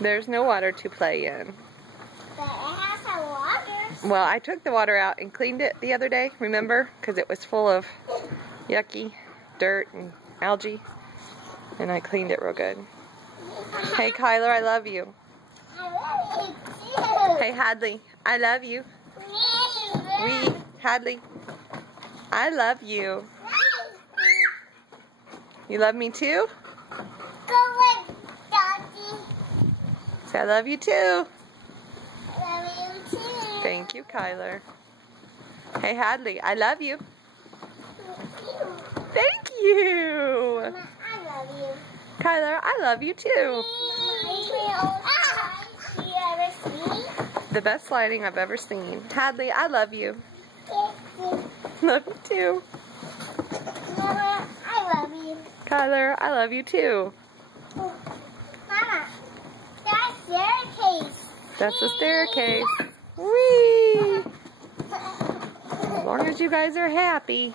There's no water to play in. But it has some water. Well, I took the water out and cleaned it the other day, remember? Because it was full of yucky dirt and algae. And I cleaned it real good. Hey, Kyler, I love you. I love you too. Hey, Hadley, I love you. Hadley, I love you. You love me too? Go away, Daddy. Say I love you too. I love you too. Thank you, Kyler. Hey, Hadley, I love you. Thank you. Mama, I love you. Kyler, I love you too. You ever see? The best sliding I've ever seen. Hadley, I love you. Love you too. Mama, I love you. Kyler, I love you too. Mama, that's staircase. That's the staircase. Whee! As long as you guys are happy.